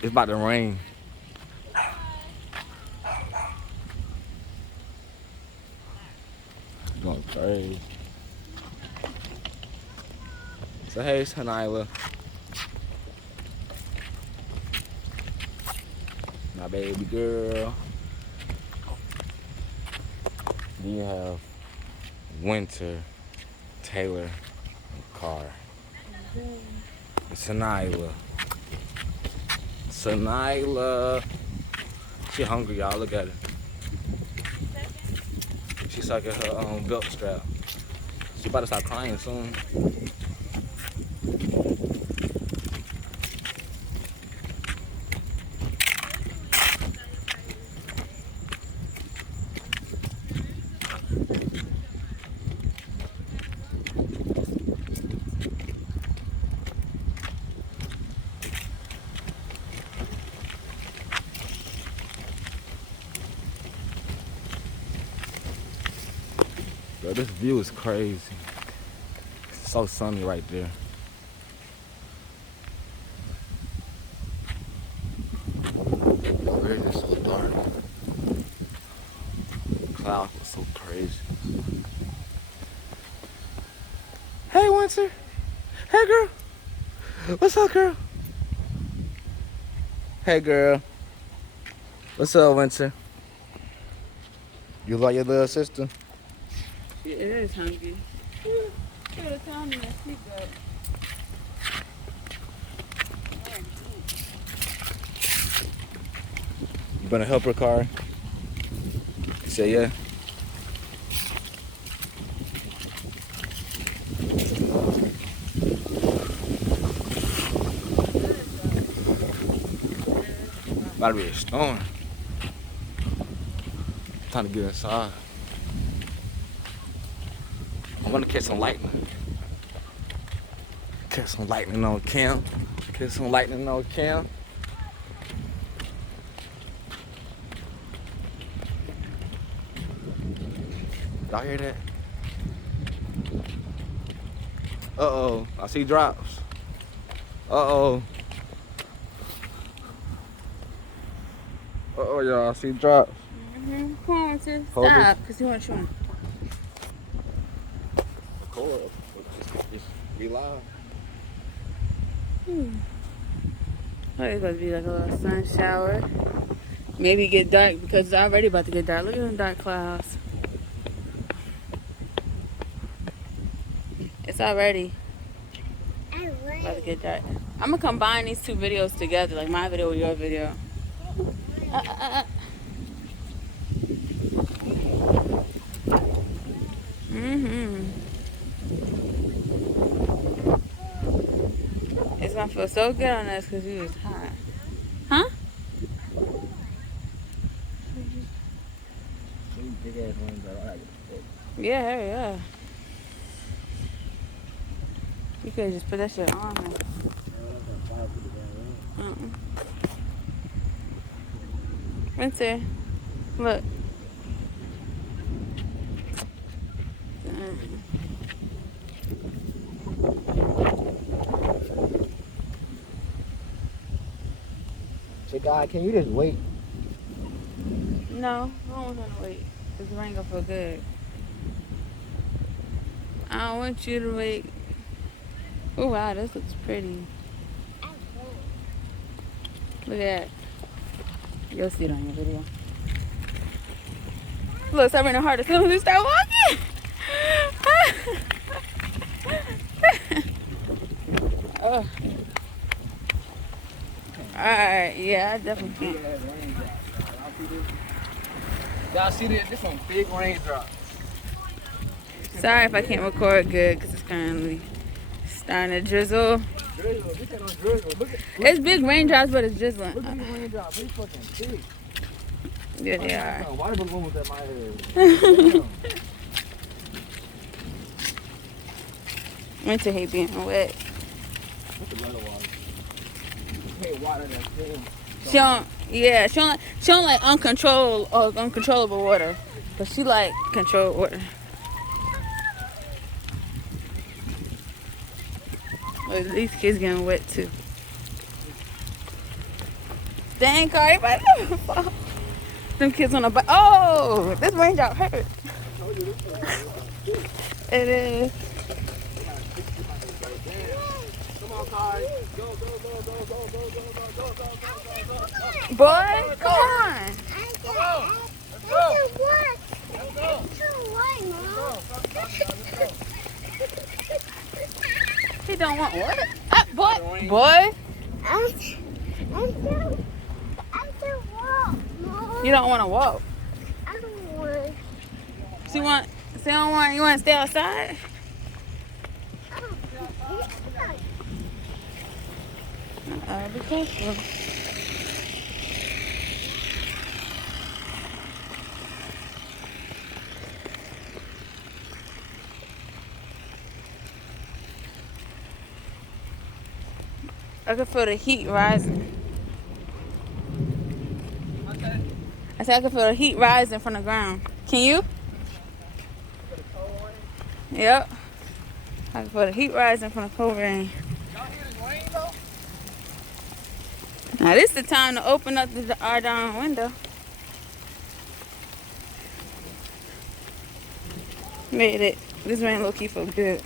It's about to rain. Going crazy. So hey, it's Hanila, my baby girl. Then you have Winter, Taylor, and Carr. It's Hanila. Sanila. She hungry, y'all. Look at her. She's sucking her belt strap. She about to start crying soon. Bro, this view is crazy. It's so sunny right there. Where is it so dark? Clouds look so crazy. Hey, Winter. Hey, girl. What's up, girl? Hey, girl. What's up, Winter? You like your little sister? She is hungry. She was telling me that she good. You gonna help her, Car? You say yeah? About to be a storm. Time to get inside. I'm gonna catch some lightning. Catch some lightning on cam. Catch some lightning on cam. Y'all hear that? Uh-oh, I see drops. Uh-oh. Uh-oh, y'all, I see drops. Come on, sis. Hold it. Stop, because you want to show him. Cool. Just be live. Oh, it's going to be like a little sun shower. Maybe get dark because it's already about to get dark. Look at them dark clouds. It's already about to get dark. I'm going to combine these two videos together, like my video with your video. It's going to feel so good on us because we was hot. Huh? Yeah. You could just put that shit on there. Winter, look. Say, God, can you just wait? No, I don't want to wait. Because the rain gonna feel good. I don't want you to wait. Oh, wow, this looks pretty. Look at that. You'll see it on your video. Look, start raining hard as soon as we start walking. Oh. Alright, yeah, I definitely can't. Y'all see this? This one big raindrops. Sorry if I can't record good because it's currently starting to drizzle. It's big raindrops, but it's drizzling. Look at these raindrops. They fucking big. Yeah, they are. Why the balloons at my head? Winter hate being wet. Look at the water. Hate water that's thin. She don't like uncontrollable water, but she like controlled water. Well, these kids getting wet too. Dang, Cardi, but them kids on the bike. Oh, this raindrop hurt. It is. Come on, Cardi. Go, go, go, go, go, go, go, go, go, go, go, go. Boy, come on. Come on. Let's go. Let's go. He don't want what? Boy. Boy. You don't want to walk. So you want to stay outside? Be careful. I can feel the heat rising. I said I can feel the heat rising from the ground. Can you? Yep. I can feel the heat rising from the cold rain. Y'all hear this rain though? Now this is the time to open up our down window. Made it. This rain low key feel good.